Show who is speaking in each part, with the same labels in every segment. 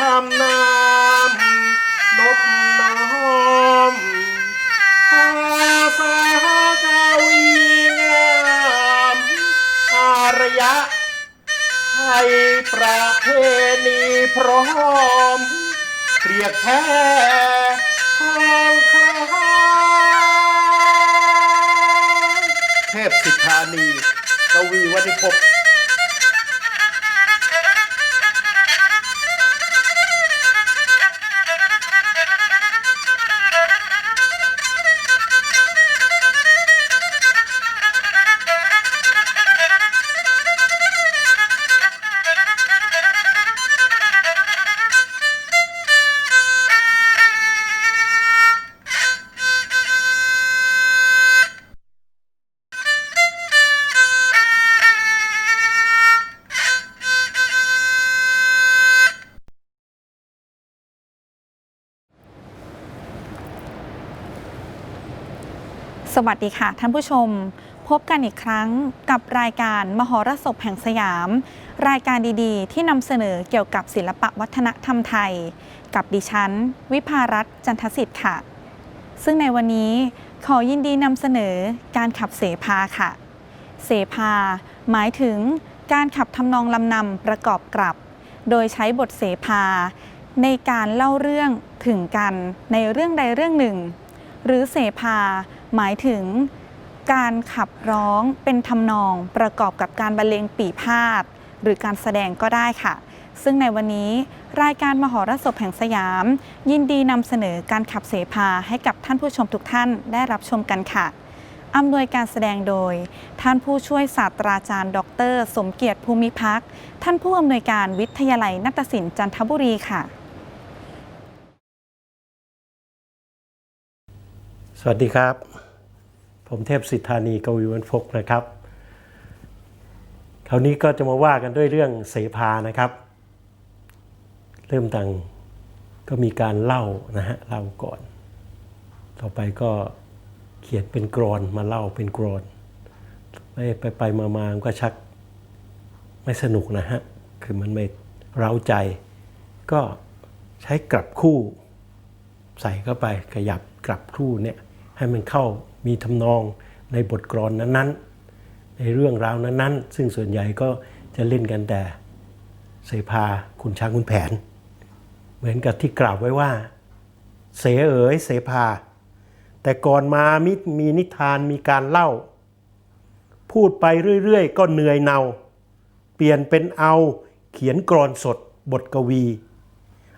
Speaker 1: วัฒนธรรมนามนบน้อมภาษากาวีงามอารยะไทยประเพณีพร้อมเรียกแท้ทองคำเทพสิทธานีกวีวันิพ
Speaker 2: วัสดีค่ะท่านผู้ชม พบกันอีกครั้งกับรายการมหรสพแห่งสยาม รายการดีๆ ที่นำเสนอเกี่ยวกับศิลปะวัฒนธรรมไทย กับดิฉัน วิภารัตน์จันทสิทธิ์ค่ะ ซึ่งในวันนี้ขอยินดีนำเสนอการขับเสพาค่ะ เสพา หมายถึงการขับทำนองลำนำประกอบกลับ โดยใช้บทเสพา ในการเล่าเรื่องถึงกันในเรื่องใดเรื่องหนึ่ง หรือเสพา หมายถึงการขับร้องเป็นทำนองประกอบกับการบรรเลงปีพาดหรือการแสดงก็ได้ค่ะ ซึ่งในวันนี้รายการมหรสพแห่งสยาม ยินดีนำเสนอการขับเสพาให้กับท่านผู้ชมทุกท่านได้รับชมกันค่ะอำนวยการแสดงโดย ท่านผู้ช่วยศาสตราจารย์ ดร สมเกียรติภูมิพักท่านผู้อำนวยการวิทยาลัยนาฏศิลป์จันทบุรีค่ะ
Speaker 3: สวัสดีครับ ผมเทพสิทธานีกวีวันพกนะครับ คราวนี้ก็จะมาว่ากันด้วยเรื่องเสภานะครับ เริ่มตั้งก็มีการเล่านะฮะเล่าก่อน ต่อไปก็เขียนเป็นกรอนมาเล่าเป็นกรอน ไปไปไปมามาก็ชักไม่สนุกนะฮะ คือมันไม่เร้าใจ ก็ใช้กลับคู่ ใส่เข้าไปขยับกลับคู่เนี่ยให้มันเข้า มีทำนองในบทกลอนนั้นๆ ในเรื่องราวนั้นๆ ซึ่งส่วนใหญ่ก็จะเล่นกันแต่เสภาคุณช้างคุณแผน เหมือนกับที่กล่าวไว้ว่า เสเอ๋ยเสภา แต่ก่อนมามิมีนิทานมีการเล่า พูดไปเรื่อยๆ ก็เหนื่อยเนา เปลี่ยนเป็นเอาเขียนกรอนสดบทกวี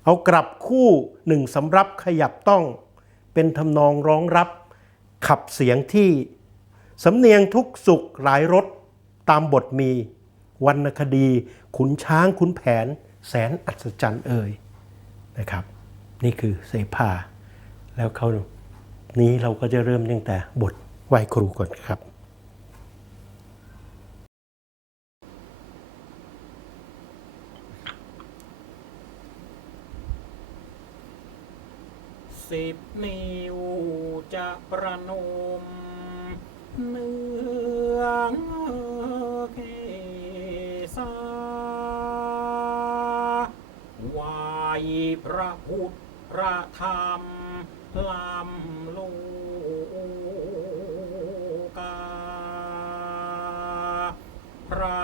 Speaker 3: เอากลับคู่หนึ่งสำรับขยับต้อง เป็นทำนองร้องรับ ขับเสียงที่สำเนียงทุกสุขหลายรสตามบทมีวรรณคดี ขุนช้างขุนแผน แสนอัศจรรย์เอ่ยนะครับ นี่คือเสภา แล้วเขานี้เราก็จะเริ่มตั้งแต่บทไหวครูก่อนครับ สิบนิ้วจะประนมเนื้องเกษาวายพระพุทธพระธรรมลำโลกาพระ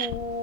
Speaker 3: Oh.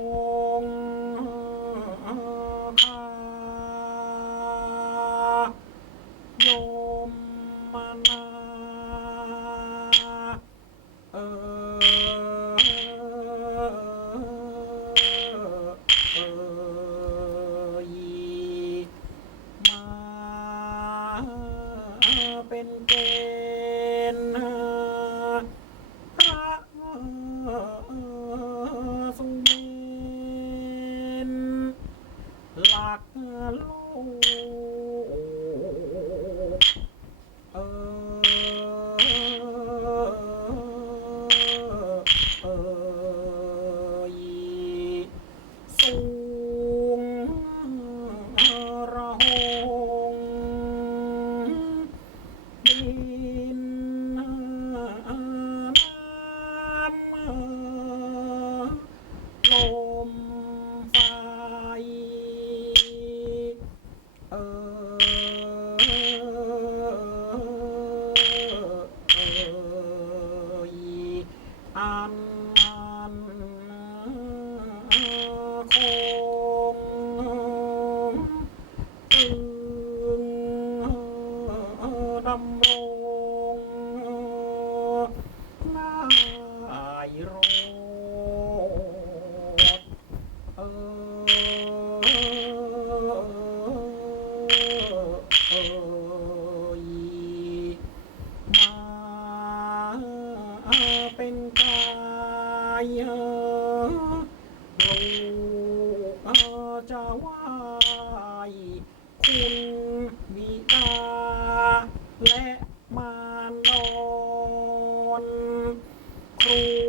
Speaker 3: ค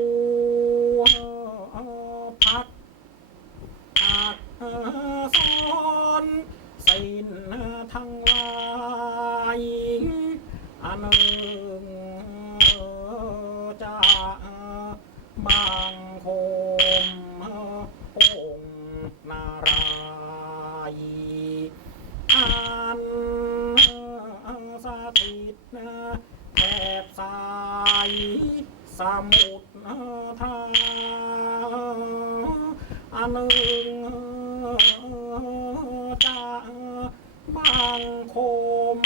Speaker 3: งคม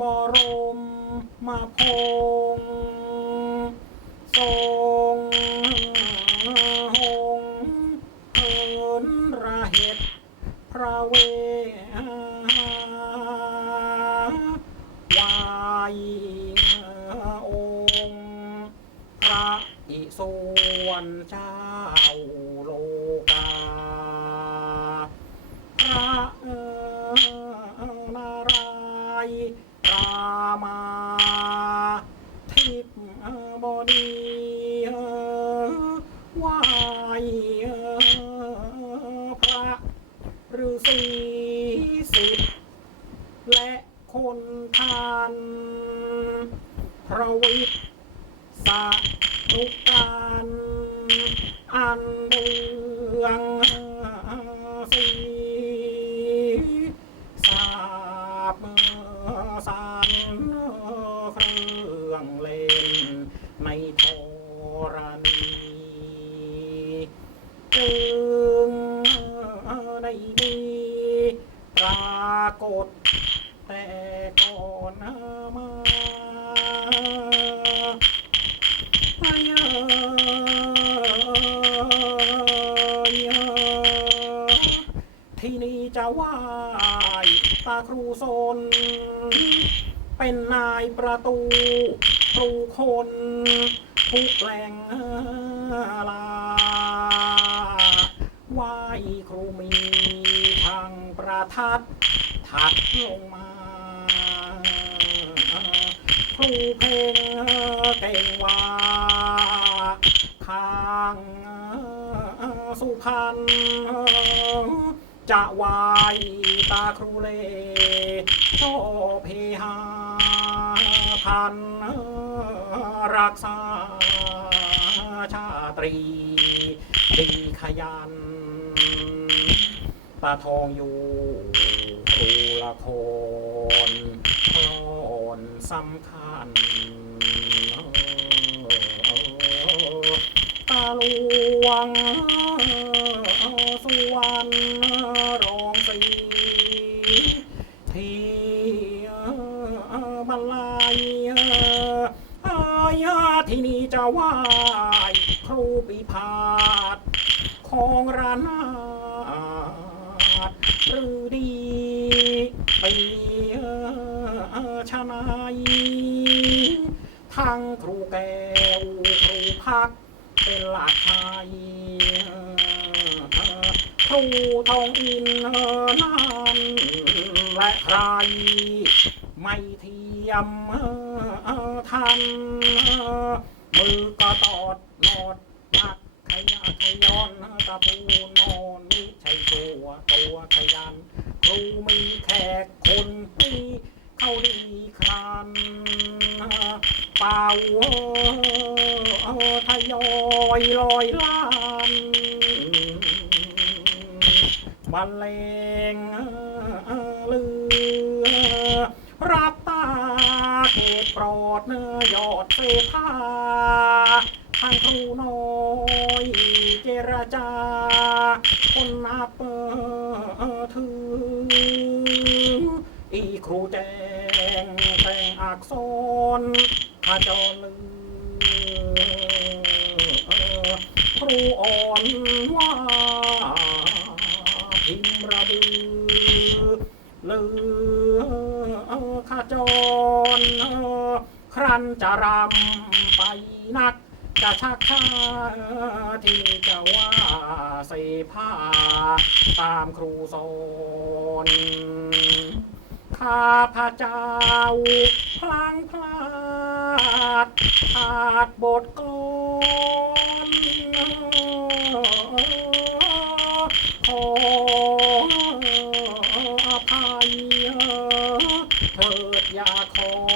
Speaker 3: บรมมาพม แต่ก่อนมาพระยที่นี่จะไหวตาครูโซนเป็นนายประตูครูคนทุกแหล่งลาไหวครูมีทางประทัด ถัดลงมา ครูเพลงเก่งว่าข้างสุพรรณจะวายตาครูเลโชเพหาพันรักษาชาตรีดีขยันตาทองอยู่ครูละครพลอน สำคัญตาลวงสุวรรณรองสีทีบรรลัยอายาที่นี่จะไหวครูปิพาทของรานาดหรือดี ทั้งครูแก้วครูพักเป็นหลักชายครูทองอินนั้นและใคร ไม่เทียมทันมือก็ตอดนอดตักขยะขย้อนตะปูนอน ป่าทยอยลอยล้านบรรเลง จลือครูอ่อนว่าพิมระบือเลือขจรครันจะรำไปนัก จะชักชาที่จะว่าเสพาตามครูสอนข้าพระเจ้าพลังพลา ดอาดบทกลอนขออภัยเถิดอย่าขอ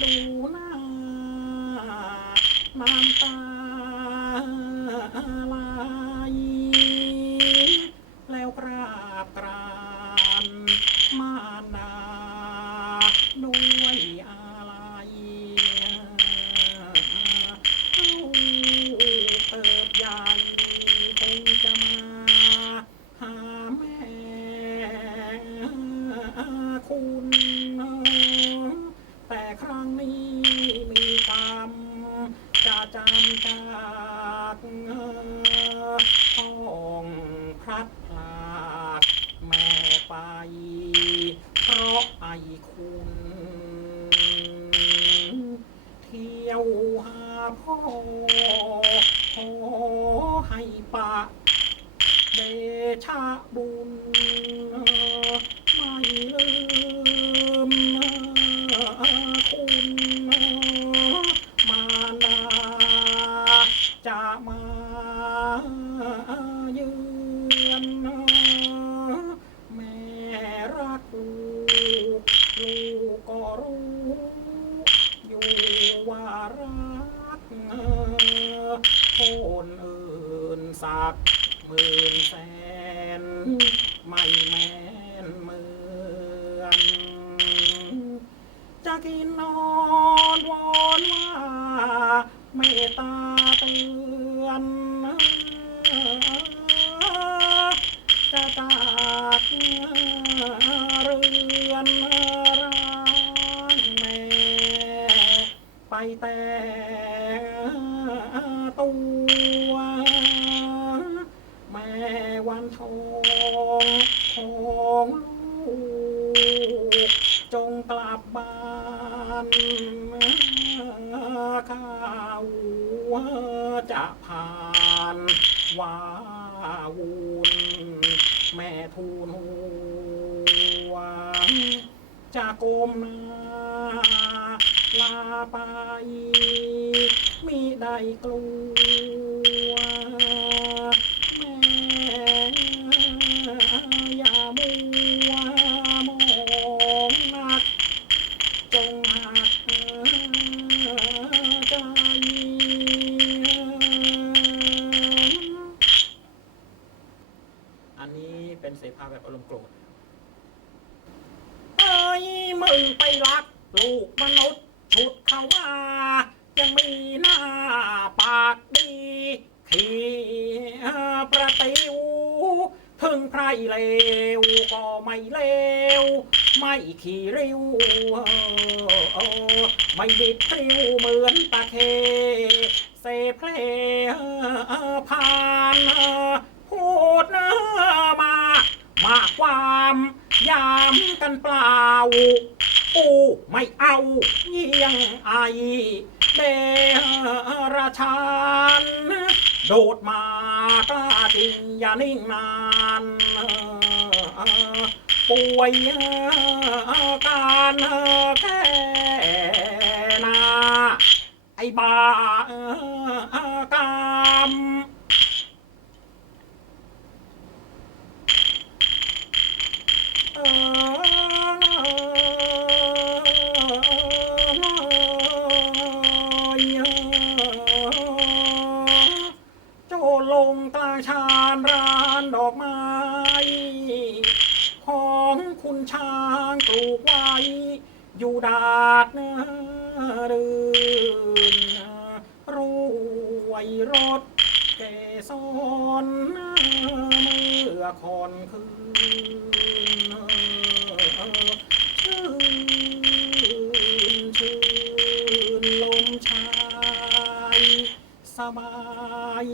Speaker 3: ดูหน้าน้ำตา เพราะไอคุณ เที่ยวหาพ่อขอให้ปะเดชะบุญ ไม่ลืม ว่ารักคนอื่นสักหมื่นแสน ไม่แม่นเหมือนจะกินนอนวอนว่าเมตตาเตือนจะจากเรือน แต่ตัว แม่วันทองของลูก จงกลับบ้านข้าวจะผ่านวาวุ่นแม่ทูลหัวจะก้มหน้า ลาไปมิได้กลัว บิดพริ้วเหมือนตะเคเซเพลผ่านพูดมา มาความยามกันเปล่าปูไม่เอาเยี่ยงไอเดรชานโดดมากล้าจริงอย่านิ่งนานป่วยการแก้ ไอ้บ้ากามเโจรลงกลางชานร้านดอกไม้ ของคุณช้างปลูกไว้ อยู่ดาดเนื้อ วยรถเกสรเมื่อคอนคืนชื่นชื่นลมชายสบาย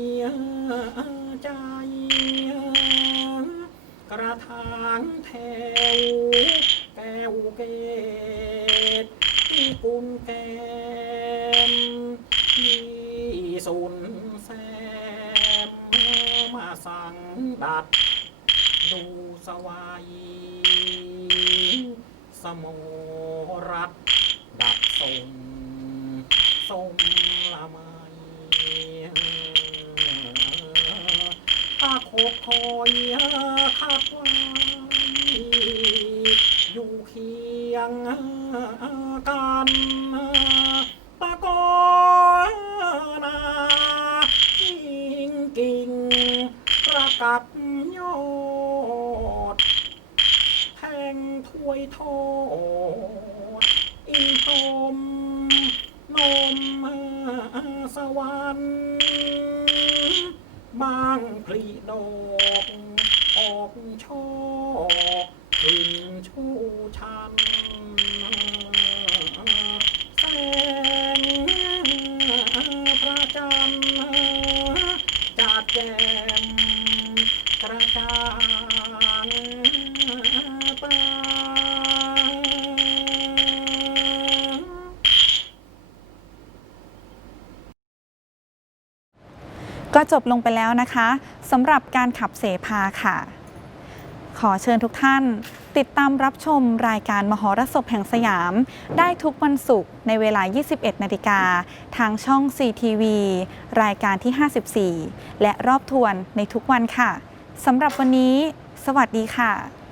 Speaker 3: ใจกระถางแถวแก้วเกตที่กุนแก สมรัตดัดทรงทรงละไมถ้าโคบคอยคัดไว้อยู่เคียงกันตะโกนนากิ่งกิ่งประกับ งถ้วยโทษอินทมนมสวรรค์บางพลีดอกออกช่อขึ้นชูชัน
Speaker 2: ก็จบลงไปแล้วนะคะสำหรับการขับเสพาค่ะ ขอเชิญทุกท่านติดตามรับชมรายการมหรสพแห่งสยาม ได้ทุกวันศุกร์ในเวลา 21 นาฬิกา ทางช่อง CTV รายการที่ 54 และรอบทวนในทุกวันค่ะสำหรับวันนี้ สวัสดีค่ะ